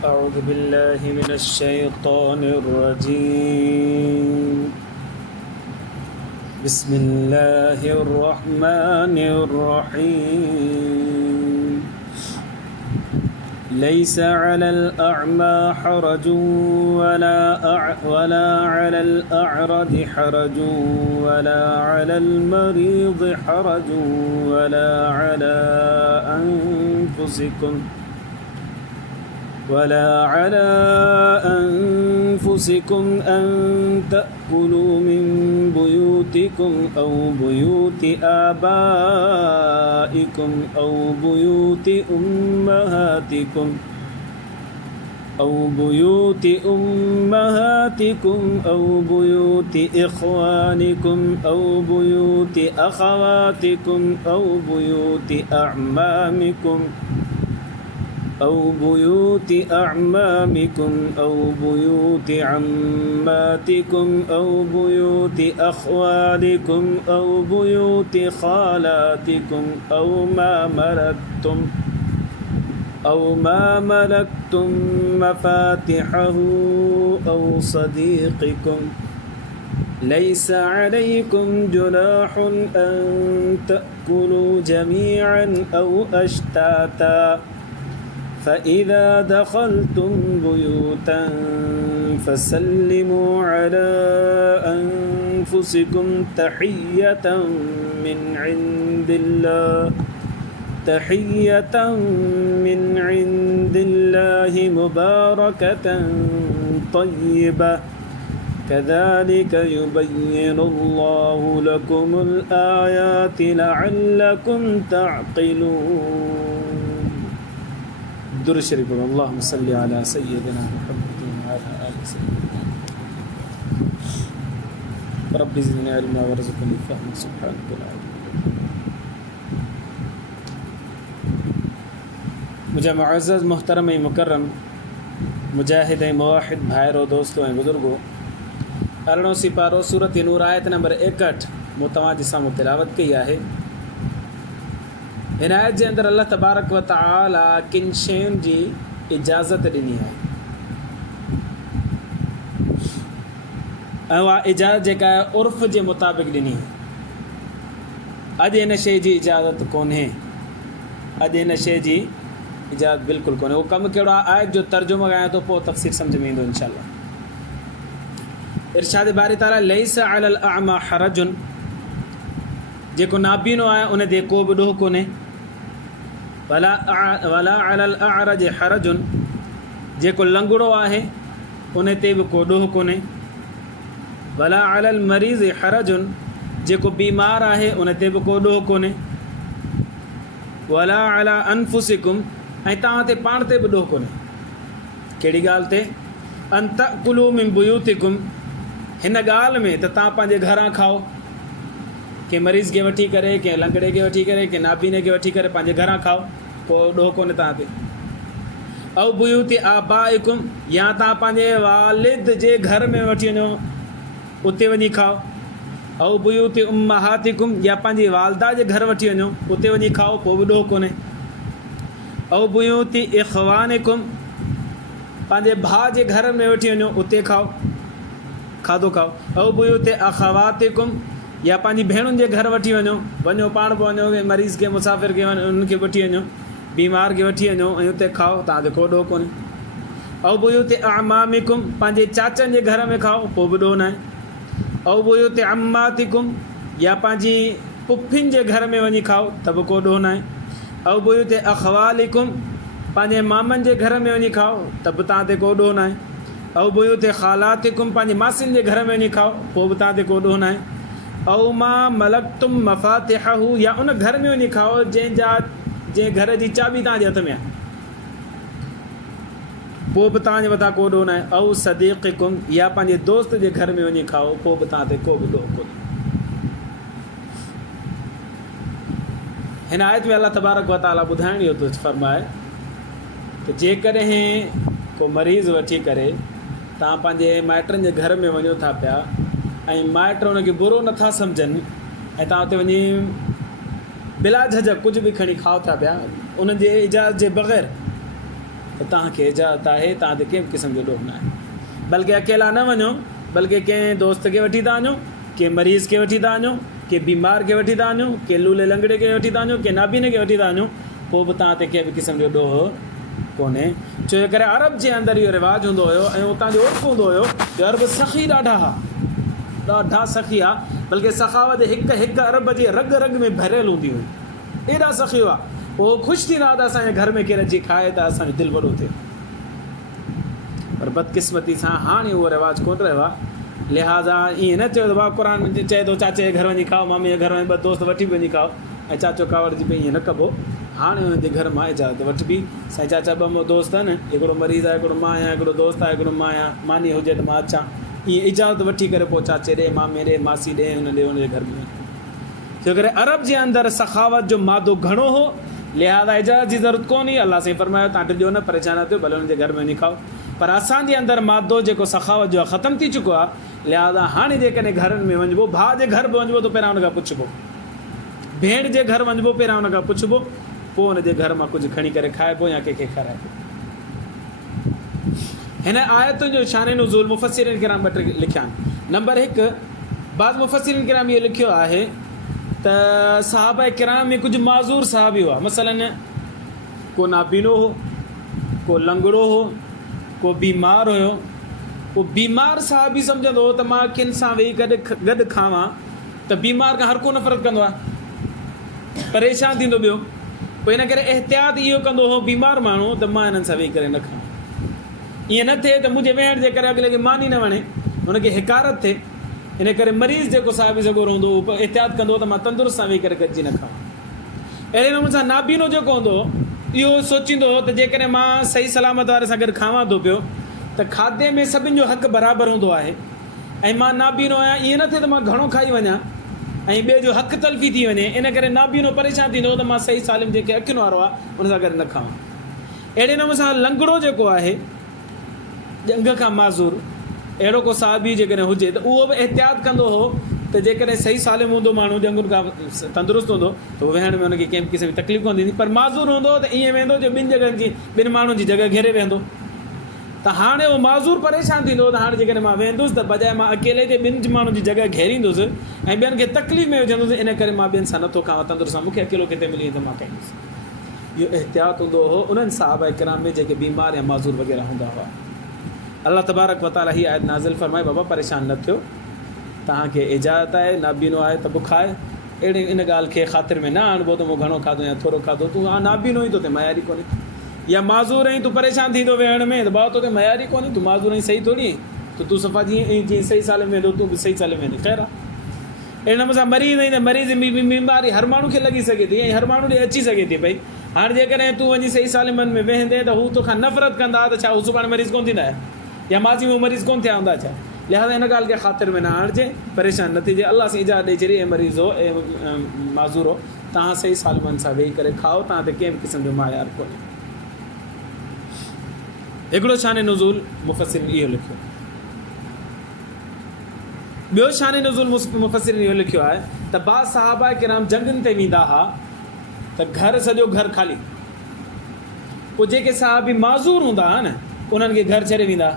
أعوذ بالله من الشيطان الرجيم. بسم الله الرحمن الرحيم. ليس على الأعمى حرج ولا على الأعرج حرج ولا على المريض حرج ولا على أنفسكم أن تأكلوا من بيوتكم أو بيوت آبائكم أو بيوت أمهاتكم أو بيوت إخوانكم أو بيوت أخواتكم أو بيوت أعمامكم أو بيوت عماتكم أو بيوت أخوالكم أو بيوت خالاتكم أو ما ملكتم مفاتحه أو صديقكم. ليس عليكم جناح أن تأكلوا جميعا أو أشتاتا فإذا دخلتم بيوتا فسلموا على أنفسكم تحية من عند الله مباركة طيبة كذلك يبين الله لكم الآيات لعلكم تعقلون. درود شریف پڑھو. اللهم صل على سيدنا محمد وعلى آل سيدنا رب زدني علما وارزقني فهما سبحانك لا علم मुझे मुअज़्ज़ज़ मुहतरम मुकर्रम मुजाहिद मुवाहिद भाइरो दोस्तों ऐं बुज़ुर्गो, 18 सिपारो सूरत नूर आयत नंबर 61 मूं तव्हांजे साम्हूं तिलावत कई आहे. हिन आयत जे अंदरि अल्लाह तबारक व तआला किन शयुनि जी इजाज़त ॾिनी आहे ऐं उहा इजाज़त जेका आहे उर्फ़ जे मुताबिक़ ॾिनी आहे. अॼु हिन शइ जी इजाज़त कोन्हे, अॼु हिन शइ जी इजाज़त बिल्कुलु कोन्हे. उहो कमु कहिड़ो आहे, आयत जो तर्जुमो कयां थो, पोइ तफ़सीर सम्झ में ईंदो इंशाअल्लाह. इरशाद बारी ताला लैस अलल अअमा हरजुन, जेको नाबीनो आहे उन ते को बि ॾोह कोन्हे. वला अलल अअरज हरजुन, जेको लंगड़ो आहे उन ते बि को ॾोह कोन्हे. वला अलल मरीज़ हरजुन, जेको बीमार आहे उन ते बि को ॾोह कोन्हे. वला अला अनफुसिकुम, ऐं तव्हां ते पाण ते बि ॾोह कोन्हे. कहिड़ी ॻाल्हि ते? अन तअकुलू मिन बुयूतिकुम, हिन ॻाल्हि में त तव्हां पंहिंजे घरां खाओ. कंहिं मरीज़ खे वठी करे, कंहिं लंगड़े खे वठी करे, कंहिं नाबीने खे वठी करे पंहिंजे घरां खाओ, पोइ ॾोह कोन्हे तव्हां ते. औ बुयूति आबाइकुम, या तव्हां पंहिंजे वालिद जे घर में वठी वञो, उते वञी खाओ. औ बुयूति उम्महातिकुम, या पंहिंजी वालदा जे घर वठी वञो, उते वञी खाओ, पोइ बि ॾोह कोन्हे. औ बुयूति इख़वानिकुम, पंहिंजे भाउ जे घर में वठी वञो, उते खाधो खाओ. औ बुयूति अख़वातिकुम, या पंहिंजी भेणुनि जे घर वठी वञो पाण बि वञो, मरीज़ खे मुसाफ़िर खे उनखे वठी वञो, बीमार खे वठी वञो ऐं उते खाओ, तव्हांजो को ॾोह कोन्हे. औ बुयूति अमामिकुम, पंहिंजे चाचनि जे घर में खाओ, पोइ बि ॾोह न आहे. औ बुयूति अम्मातिकुम, या पंहिंजी पुफियुनि जे घर में वञी खाओ, त बि को ॾोह न आहे. औ बुयूति अख़वालिकुम, पंहिंजे मामनि जे घर में वञी खाओ, त बि तव्हां ते को ॾोह न आहे. औ बुयूति ख़ालातिकुम, पंहिंजी मासियुनि जे घर में वञी खाओ, पोइ बि तव्हां ते को ॾोह न आहे. औ मा मलकतुम मफ़ातिहहू, या उन घर में वञी खाओ जंहिं घर जी चाबी तव्हांजे हथ में आहे, पोइ बि तव्हांजे मथां को ॾोह न आहे. औ सदीक़कुम, या पंहिंजे दोस्त जे घर में वञी खाओ, पोइ बि तव्हां ते को बि ॾोह कोन्हे. हिन आयत में अल्लाह तबारक व तआला ॿुधाइण इहो थो फरमाए त जेकॾहिं को मरीज़ वठी करे तव्हां पंहिंजे माइटनि जे घर में वञो था पिया ऐं माइट उनखे बुरो नथा सम्झनि ऐं तव्हां उते वञी बिला झझक कुझु बि खणी खाओ था पिया उन जे इजाज़त जे बग़ैर, त तव्हांखे इजाज़त आहे, तव्हां ते कंहिं क़िस्म जो ॾोह न आहे। बल्कि अकेला न वञो, बल्कि कंहिं दोस्त खे वठी था वञो, कंहिं मरीज़ खे वठी था वञो, कंहिं बीमार खे वठी था वञो, कंहिं लूले लंगड़े खे वठी था वञो, कंहिं नाबीने खे वठी था वञो, पोइ बि तव्हां ते कंहिं बि क़िस्म जो ॾोह कोन्हे। छो जे करे अरब जे अंदरि इहो रिवाजु हूंदो हुयो ऐं उतां जो उर्फ़ हूंदो हुयो जो अरब सख़ी ॾाढा सख़ी आहे, बल्कि सखावत हिकु हिकु अरब जे रग रग में भरियल हूंदी हुई, एॾा सख़ी हुआ। पोइ ख़ुशि थींदा त असांजे घर में केरु अची खाए त असांजो दिलि वॾो थिए। पर बदकिस्मती सां हाणे उहो रिवाजु कोन रहियो आहे। लिहाज़ा ईअं न चयो त भाउ क़ुर चए थो चाचे जे घर वञी खाओ, मामी जे घर में ॿ दोस्त वठी बि वञी खाओ ऐं चाचो कावड़ जी भई ईअं न कबो। हाणे हुनजे घर मां इजाज़त वठिबी। साईं चाचा ॿ दोस्त आहिनि, हिकिड़ो मरीज़ आहे, हिकिड़ो मां आहियां, हिकिड़ो दोस्त आहे, हिकिड़ो मां आहियां, मानी हुजे त मां अचां, ईअं इजाज़त वठी करे पोइ चाचे ॾे, मामे ॾे, मासी ॾे, हुनजे घर में। छो करे अरब जे अंदरि सखावत जो मादो घणो हो, लिहाज़ा इजाज़त जी ज़रूरत कोन हुई। अलाह साईं फरमायो तव्हां टिजो न, परेशान न थियो, भले हुनजे घर में वञी खाओ। पर असांजे अंदरि मादो जेको सखावत जो आहे ख़तमु थी चुको आहे। लिहाज़ा हाणे जेकॾहिं घरनि में वञिबो, भाउ जे घर बि वञिबो त पहिरियां हुनखां पुछिबो, भेण जे घर वञिबो पहिरियां हुनखां पुछिबो, पोइ हुनजे घर मां कुझु खणी करे खाइबो या कंहिंखे खाराइबो। हिन आयतुनि जो शान नुज़ूल मुफ़स्सिरीन किराम ॿ टे लिखिया आहिनि। नंबर 1, बाज़ मुफ़स्सिरीन किराम इहो लिखियो आहे त सहाबा किराम में कुझु माज़ूर सहाबी हुआ। मसलन को नाबीनो हो, को लंगड़ो हो, को बीमार हुयो। को बीमार सहाबी सम्झंदो हो त मां किन सां वेही गॾु खावां त बीमार खां हर को नफ़रत कंदो आहे, परेशान थींदो ॿियो। पोइ इन करे एहतियात इहो कंदो हो बीमार माण्हू त मां हिननि सां वेही करे न खावां, ईअं न थिए त मुंहिंजे वेहण जे करे अॻिले खे मानी न वणे, हुनखे हिकारत थिए। इन करे मरीज़ जेको साहिबी सॻो रहंदो उहो एहतियात कंदो त मां तंदुरुस्त सां वेही करे गॾिजी न खावां। अहिड़े नमूने सां नाबीनो जेको हूंदो इहो सोचींदो हो त जेकॾहिं मां सही सलामत वारे सां गॾु खावां थो पियो त खाधे में सभिनि जो हक़ु बराबरि हूंदो आहे, ऐं मां नाबीनो आहियां, ईअं न थिए त मां घणो खाई वञा ऐं ॿिए जो हक़ु तलफ़ी थी वञे। इन करे नाबीनो परेशान थींदो त मां सही सालिम जेके अखियुनि वारो आहे उन सां गॾु न खावां। अहिड़े नमूने सां लंगड़ो जेको आहे, ॼंघ खां माज़ूर, अहिड़ो को साहिबी जेकॾहिं हुजे त उहो बि एहतियात कंदो हो त जेकॾहिं सही सालिम हूंदो माण्हू ॼंघुनि खां तंदुरुस्त हूंदो त उहो वेहण में हुनखे कंहिं क़िस्म जी तकलीफ़ कोन थींदी। पर माज़ूर हूंदो त ईअं वेंदो जो ॿिनि जॻहियुनि जी, ॿिनि माण्हुनि जी जॻह घेरे वेंदो। त हाणे उहो माज़ूर परेशान थींदो त हाणे जेकॾहिं मां वेंदुसि त बजाए मां अकेले ते ॿिनि माण्हुनि जी जॻह घेरींदुसि ऐं ॿियनि खे तकलीफ़ में विझंदुसि, इन करे मां ॿियनि सां नथो खावां तंदुरुस्त सां, मूंखे अकेलो किथे मिली त मां कंदुसि। इहो एहतियात हूंदो हो उन्हनि साहबा किराम में जेके बीमार या माज़ूर वग़ैरह हूंदा हुआ। अल्लाह तबारक व तआला हीअ आयत नाज़िल फरमाए, बाबा परेशान न थियो, तव्हांखे इजाज़त आहे, नाबीनो आहे त बुखाए, अहिड़ी इन ॻाल्हि खे ख़ातिर में न आणिबो त मूं घणो खाधो या थोरो खाधो, तूं नाबीनो ई तो थिए, मयारी कोन्हे, या माज़ूर आहीं तूं परेशान थींदो वेहण में त भाउ तोखे मयारी कोन्हे, तूं माज़ूर आहीं सही थोरी त तूं सफ़ा जीअं सही साल में वेंदो तूं बि सही साल में वेंदे, ख़ैरु आहे। अहिड़े नमूने सां मरीज़ आहीं त मरीज़ बीमारी हर माण्हू खे लॻी सघे थी ऐं हर माण्हू ॾे अची सघे थी पई। हाणे जेकॾहिं तूं वञी सही सालिमनि में वेहंदे त हू तोखां नफ़रत कंदा त छा हू सुभाणे मरीज़ कोन थींदा या माज़ी में मरीज़ कोन थिया हूंदा छा? लिहाज़ा हिन ॻाल्हि खे ख़ातिर में न आणिजे, परेशान न थिजे। अलाह सां इजाज़त ॾेई छॾी, ऐं मरीज़ हो ऐं माज़ूर हो, तव्हां सही सालिमनि सां वेही करे खाओ, तव्हां ते कंहिं बि क़िस्म जो मायार कोन्हे। हिकिड़ो शान नुज़ूल मुफ़स्सिरीन इहो लिखियो। ॿियो शान नुज़ूल मुफ़स्सिरीन इहो लिखियो आहे त बाज़ सहाबा किराम जंगनि ते वेंदा हुआ त घर सॼो घर ख़ाली, पोइ जेके साहबी माज़ूर हूंदा हुआ न उन्हनि खे घर छॾे वेंदा,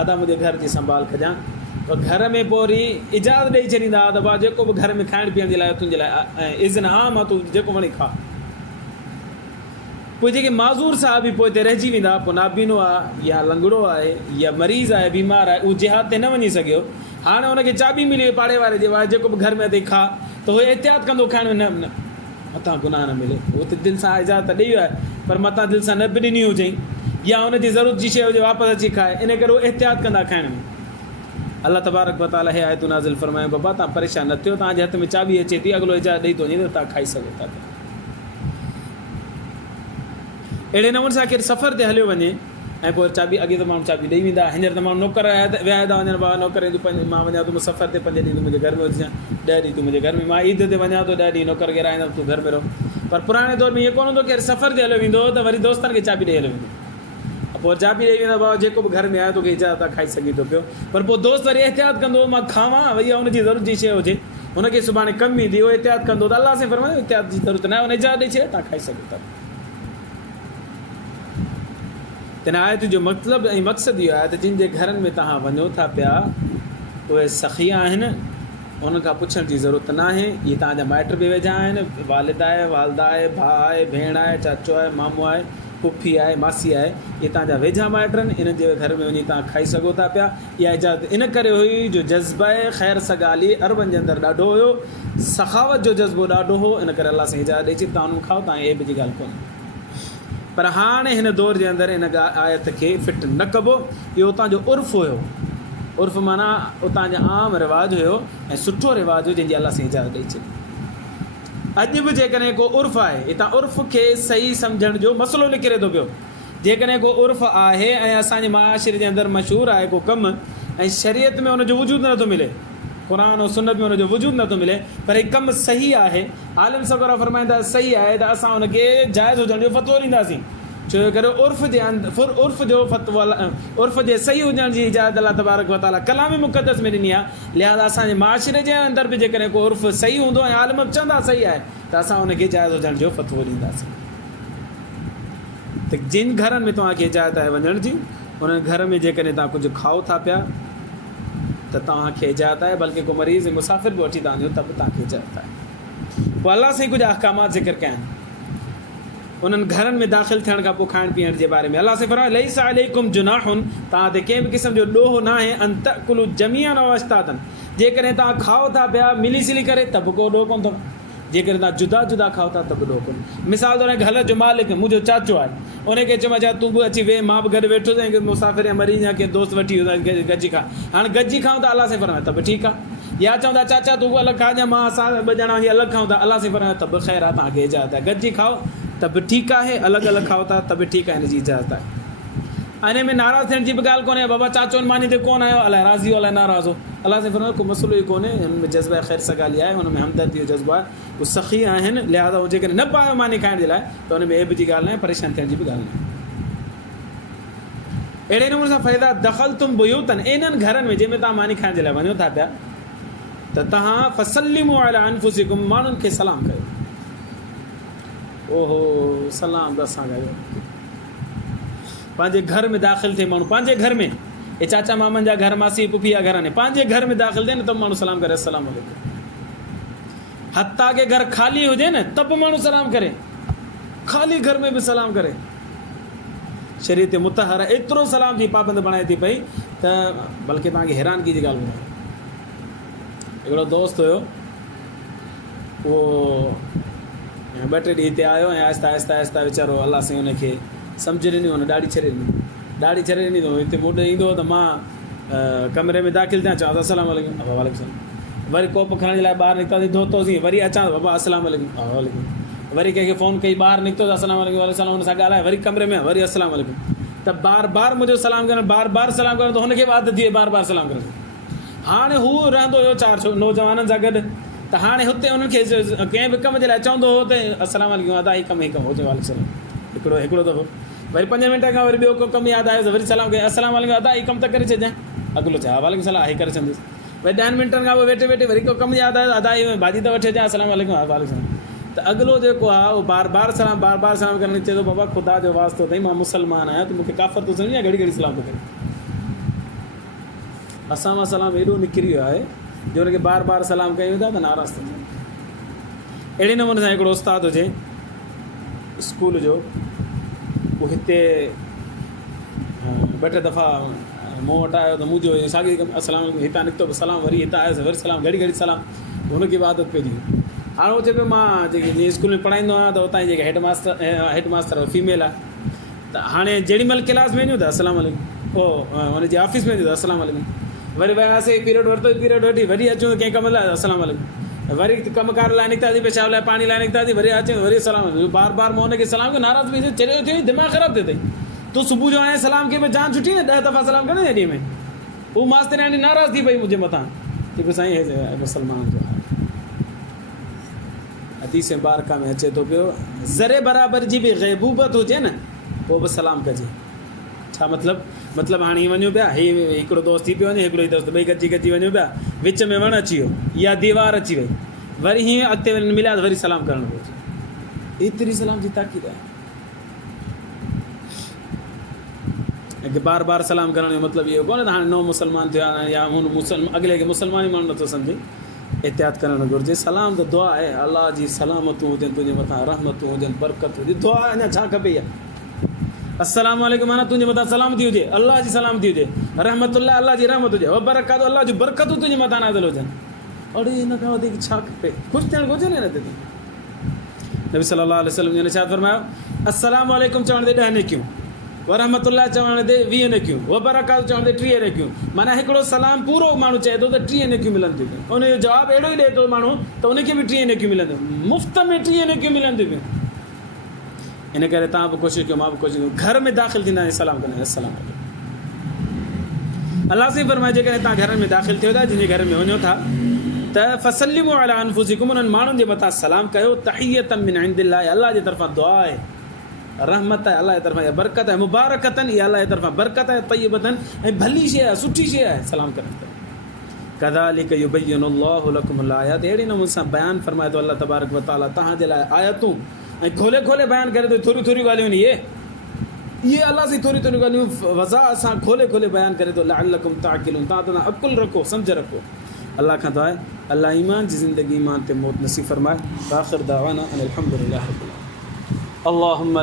अदा मुंहिंजे घर जी संभाल कजां। त घर में पोइ वरी इजाज़त ॾेई छॾींदा त भाउ जेको बि घर में खाइण पीअण जे लाइ तुंहिंजे लाइ ऐं इज़्न आम आहे, तूं जेको वणी खा। पोइ जेके माज़ूर साहबी पोइ हिते रहिजी वेंदा, पोइ नाबीनो आहे या लंगड़ो आहे या मरीज़ आहे, बीमार आहे, उहो जिहाद ते न वञी सघियो, हाणे हुनखे चाबी मिली पाड़े वारे जे वारे जेको बि घर में अथई खा, त उहो एहतियात कंदो खाइण में, न मथां गुनाह न मिले। उहो त दिलि सां इजाज़त ॾेई आहे पर मथां दिलि सां न बि ॾिनी हुजई या हुनजी ज़रूरत जी शइ हुजे वापसि अची खाए, इन करे उहो एहतियात कंदा खाइण में। अल्लाह तबारक व तआला हे आयतूं नाज़िल फरमाए, बाबा तव्हां परेशान न थियो, तव्हांजे हथ में चाबी अचे थी, अॻिलो इजाज़त ॾेई थो वञे त तव्हां खाई सघो था। अहिड़े नमूने सां केरु सफ़र ते हलियो वञे ऐं पोइ चाबी अॻे त माण्हू चाबी ॾेई वेंदा, हींअर त माण्हू नौकर विया था वञनि, बाबा नौकर तूं मां वञा थो सफ़र ते 5 ॾींहं तूं मुंहिंजे घर में अचिजांइ, 10 ॾींहं तूं मुंहिंजे घर में, मां ईद ते वञा थो 10 ॾींहं नौकर खे राईंदुमि, तूं घर में रहो। पर पुराणे दौर में इहो कोन हूंदो, केरु सफ़र ते हलियो वेंदो त वरी दोस्तनि खे चाबी ॾेई हलियो वेंदो, पोइ चाबी ॾेई वेंदा, बाबा जेको बि घर में आहे तोखे इजाज़त आहे खाई सघी थो पियो। पर पोइ दोस्त वरी एहतियात कंदो, मां खावां भईया हुनजी ज़रूरत जी शइ हुजे, हुनखे सुभाणे कमु ईंदी, उहो एहतियात कंदो त अलाह सां फरमायो एहतियात जी ज़रूरत न आहे, हुन इजाज़त ॾेई छॾे तव्हां खाई सघो था। तिन आयत जो मतिलबु ऐं मक़सदु इहो आहे त जिन जे घरनि में तव्हां वञो था पिया उहे सखी आहिनि, उन्हनि खां पुछण जी ज़रूरत न आहे। इहे तव्हांजा माइट बि वेझा आहिनि, वालिद आहे, वालदा आहे, भाउ आहे, भेण आहे, चाचो आहे, मामो आहे, पुफी आहे, मासी आहे, इहे तव्हांजा वेझा माइट आहिनि। इन्हनि जे घर में वञी तव्हां खाई सघो था पिया। इहा इजाज़त इन करे हुई जो जज़्बा ख़ैर सगाली अरबनि जे अंदरि ॾाढो हुयो, सखावत जो जज़्बो ॾाढो हो, इन करे अलाह सां इजाज़त ॾेई तव्हां उन्हनि खाओ, तव्हां एब जी ॻाल्हि कोन्हे। पर हाणे हिन दौर जे अंदरि इन आयत खे फिट न कबो। इहो उतां जो उर्फ़ हुयो। उर्फ़ माना उतां जो आम रिवाजु हुयो ऐं सुठो रिवाजु हुयो जंहिंजी अलाह सां इजाज़त ॾेई छॾी। अॼु बि जेकॾहिं को उर्फ़ आहे, हितां उर्फ़ खे सही सम्झण जो मसइलो निकिरे थो पियो। जेकॾहिं को उर्फ़ आहे ऐं असांजे माशिरे जे अंदरि मशहूरु आहे को कमु ऐं शरीयत में हुनजो वजूदु नथो मिले, क़ुर ऐं सुन्नत में हुनजो वजूदु नथो मिले, पर हीउ कमु सही आहे, आलिम सगोरा फरमाईंदा सही आहे, त असां हुनखे जाइज़ हुजण जो फ़तवो ॾींदासीं। छो जो करे उर्फ़ जे अंदरि उर्फ़ जो फ़तवो, उर्फ़ जे सही हुजण जी इजाज़त अलाह तबारक व तआला कलाम मुक़द्दस में ॾिनी आहे। लिहाज़ा असांजे माशिरे जे अंदरि बि जेकॾहिं को उर्फ़ सही हूंदो ऐं आलिम चवंदा सही आहे त असां हुनखे जाइज़ हुजण जो फ़तवो ॾींदासीं। त जिन घरनि में तव्हांखे इजाज़त आहे वञण जी, उन्हनि घर में जेकॾहिं तव्हां कुझु खाओ था पिया त तव्हांखे इजाज़त आहे, बल्कि को मरीज़ ऐं मुसाफ़िर बि वठी था वञो त बि तव्हांखे इजाज़त आहे। पोइ अलाह सां कुझु अहकामात ज़िक्र कया आहिनि उन्हनि घरनि में दाख़िल थियण खां पोइ खाइण पीअण जे बारे में। अलाह से फरमाए लैसा अलैकुम जुनाहुन, तव्हां ते कंहिं बि क़िस्म जो ॾोह न आहे, अन तअकुलू जमीअन व अश्तातन, जेकॾहिं तव्हां खाओ था पिया मिली सिली करे त बि को ॾोह कोन अथव। जेकॾहिं तव्हां जुदा जुदा खाओ था त बि ॾोह कोन्हे। मिसाल तौर घर जो मालिक मुंहिंजो चाचो आहे, उनखे चयो छा तूं बि अची वेह, मां बि गॾु वेठो ऐं मुसाफ़िर या मरीज़ या कंहिं दोस्त वठी गॾिजी खा। हाणे गॾिजी खाऊं था, अलाह से फरमाए त बि ठीकु आहे। या चवंदा चाचा तूं बि अलॻि खाजां, मां असां ॿ ॼणा वञी अलॻि खाऊं था, अलाह से फरमाए त बि ख़ैर आहे, तव्हांखे इजाज़त आहे। गॾिजी खाओ त बि ठीकु आहे, अलॻि अलॻि खाओ था त बि ठीकु आहे, हिन जी इजाज़त आहे। इन में नाराज़ थियण जी बि ॻाल्हि कोन्हे, बाबा चाचो मानी ते कोन आयो, अलाए राज़ी हो अलाए नाराज़ हो, अलाह से फरमाए को मसइलो ई कोन्हे। हिन में जज़्बा ख़ैर सगाली आहे, हुन में हमदर्दी जो जज़्बो आहे, उहे सख़ी आहिनि। लिहाज़ा उहो जेकॾहिं न पायो मानी खाइण जे लाइ त हुन में एब जी ॻाल्हि न आहे, परेशान थियण जी बि ॻाल्हि न आहे। अहिड़े नमूने सां फ़ाइदा दख़ल तुम बुयूतन, इन्हनि घरनि में जंहिंमें तव्हां मानी खाइण जे लाइ वञो था पिया त तव्हां फसल्लिमू अला अनफुसिकुम, माण्हुनि खे सलाम कयो। ओहो सलाम त असां कयो। पंहिंजे घर में दाख़िल थिए माण्हू, पंहिंजे घर में, हे चाचा मामनि जा घर, मासी पुफी जा घर आहिनि, पंहिंजे घर में दाख़िल थिए न त माण्हू सलाम करे अस्सलाम वालेकुम। हत्ता के घर ख़ाली हुजे न त बि माण्हू सलाम करे, ख़ाली घर में बि सलाम करे। शरीयत मुतहर एतिरो सलाम जी पाबंद बणाए थी पई त बल्कि तव्हांखे हैरानगी जी ॻाल्हि ॿुधायां। हिकिड़ो दोस्त हुयो, उहो ॿ टे ॾींहं हिते आयो ऐं आहिस्ता आहिस्ता आहिस्ता वीचारो अलाह साईं हुनखे सम्झ ॾिनी, हुन ॾाढी छॾे ॾिनी त हिते मूं ॾे ईंदो त मां कमरे में दाख़िल थियां, चवां अस्सलाम वालेकुम, वालेकुम सलाम। वरी कोप खणण जे लाइ ॿाहिरि निकितासीं, धोतोसीं, वरी अचां बाबा अस्सलाम वालेकुम, वालेकुम। वरी कंहिंखे फ़ोन कई, ॿाहिरि निकितो त अस्सलाम वालेकुम, वालेकुम हुन सां ॻाल्हाए, वरी कमरे में वरी अस्सलाम वालेकुम। त बार मुंहिंजो सलाम करणु, बार सलाम करणु, त हुनखे बि आदत थी वई बार सलाम करणु। हाणे हू रहंदो हुयो 4 नौजवाननि सां गॾु, त हाणे हुते उन्हनि खे कंहिं बि कम जे लाइ चवंदो हो त अस्सलाम वालेकुम, अदा ही कमु हुजे, वालेकुम सलाम। हिकिड़ो दफ़ो वरी 5 मिंट खां वरी ॿियो को कमु यादि आयो त वरी सलाम कयो, अस्सलाम वालेकुम, अदा ही कमु त करे छॾिजांइ। अॻिलो चयो वालेकुम सलाम, ही करे छॾींदुसि। वरी 10 मिंटनि खां पोइ वेठे वरी को कमु यादि आयो, अदा ही भाॼी त वठी अचां, अस्सलाम वालेकुम, वालेकुम सलाम। त अॻिलो जेको आहे उहो बार सलाम करणु चए थो, बाबा ख़ुदा जो वास्तो अथई, मां मुस्लमान आहियां, तूं मूंखे काफ़र थो सम्झी या घड़ी सलाम थो करे। असां मां सलाम एॾो निकिरी वियो आहे जो हुनखे बार सलाम कयूं था त नाराज़ थो थिए। अहिड़े नमूने सां हिकिड़ो उस्तादु हुजे स्कूल जो, उहो हिते 2-3 दफ़ा मूं वटि आयो त मुंहिंजो साॻी अस्सलाम हितां निकितो सलाम, वरी हितां आयुसि वरी सलाम, घड़ी सलाम, हुनखे बि आदत पइजी। हाणे उहो चए पियो मां जेकी जीअं स्कूल में पढ़ाईंदो आहियां त उतां जी जेके हेड मास्टर फीमेल आहे, त हाणे जेॾी महिल क्लास में वञूं त अस्सलाम वालेकुम, पोइ हुनजी ऑफिस में वञूं त अस्सलाम वालेकुम, वरी वियासीं पीरियड वठी वरी अचूं कंहिं कम लाइ अस्सलाम वालेकुम, वरी कमकार लाइ निकितासीं, पेशाब लाइ पाणी लाइ निकितासीं, वरी अचूं वरी सलाम। बार मां हुनखे सलाम कयो, नाराज़ बि चरियो थियो, दिमाग़ ख़राबु थिए अथई। तूं सुबुह जो आया सलाम खे जान छुटी न, 10 दफ़ा सलाम करणु ॾींहं में। हू मास्तरियाणी नाराज़ थी पई मुंहिंजे मथां, जेको साईं मुस्लमान जो हदीस मुबारका में अचे थो पियो, ज़रे बराबरि जी बि ग़ैबूबत हुजे न पोइ बि सलाम कजे। छा मतिलबु हाणे हीअं वञूं पिया, हिकिड़ो दोस्त थी पियो वञे, हिकिड़ो ई दोस्त ॿई गॾिजी वञूं पिया, विच में वणु अची वियो या दीवार अची वई, वरी हीअं अॻिते वञी मिलिया त वरी सलाम करणु घुरिजे। एतिरी सलाम जी ताक़ीद आहे। ऐं बार बार सलाम करण जो मतिलबु इहो कोन्हे त हाणे नओं मुस्लमान थियो आहे या हुन अॻिले खे मुस्लमान ई माण्हू नथो सम्झे। एहतियात करणु घुरिजे। सलाम त दुआ आहे, अलाह जी सलामतूं हुजनि तुंहिंजे मथां, रहमतूं हुजनि, बरकत हुजे, दुआ अञा छा खपे इहा। अस्सलाम वालेकुम माना तुंहिंजे मथां सलामती हुजे, अलाह जी सलामती हुजे, रहमतुल्लाह अलाह जी रहमत हुजे, बरकत अलाह जी बरकतूं तुंहिंजे मथां नाज़िल हुजनि। और हिन खां वधीक छा खपे, ख़ुशि थियणु घुरिजे न हिन ते। नबी सल्लल्लाहु अलैहि वसल्लम ने छा फरमायो, अस्सलाम वालेकुम चवण ते 10 नेकियूं, व रहमतुल्लाह चवण ते 20 नेकियूं, व बरकत चवण ते 30 नेकियूं। माना हिकिड़ो सलाम पूरो माण्हू चए थो त 30 नेकियूं मिलंदियूं पियूं। उनजो जवाबु अहिड़ो ई ॾिए थो माण्हू त उनखे बि 30 नेकियूं मिलंदियूं, मुफ़्त में 30 नेकियूं मिलंदियूं पियूं। इन करे तव्हां बि कोशिशि कयो, मां बि कोशिशि कयो, घर में दाख़िल थींदा आहियूं सलाम कंदा आहियूं, अस्सलाम वालेकुम। अलाह साईं फरमाए जेकॾहिं तव्हां घर में दाख़िल थियो था, जंहिंजे घर में वञो था त फसलिमु अला अनफुसिकुम, उन्हनि माण्हुनि जे मथां सलाम कयो, तहियतन मिन इंदिल्लाह, अलाह जे तरफ़ां दुआ आहे, रहमत आहे अलाह जे तरफ़ां, बरकत आहे, मुबारकतन इहा अलाह जे तरफ़ां बरकत आहे, तय्यबतन ऐं भली शइ आहे, सुठी शइ आहे सलाम करण ते। कज़ालिक युबय्यिनुल्लाहु लकुमुल आयात, अहिड़े नमूने सां बयानु फरमाए थो अलाह तबारक व तआला तव्हांजे लाइ आयतूं, ऐं खोले खोले बयानु करे थो, थोरियूं थोरियूं ॻाल्हियूं इहे अलाह जी थोरियूं थोरियूं ॻाल्हियूं वज़ाह सां खोले खोले बयानु करे थो, लअल्लकुम ताक़िलून, तव्हां अक़ुल रखो, सम्झ रखो। अल्लाह खां दुआ आहे अल्लाह ईमान जी ज़िंदगी ईमान ते मौत नसीब फरमाए। आख़िर दावाना अनिल हम्दुलिल्लाहि रब्बिल आलमीन। अल्लाहुम्मा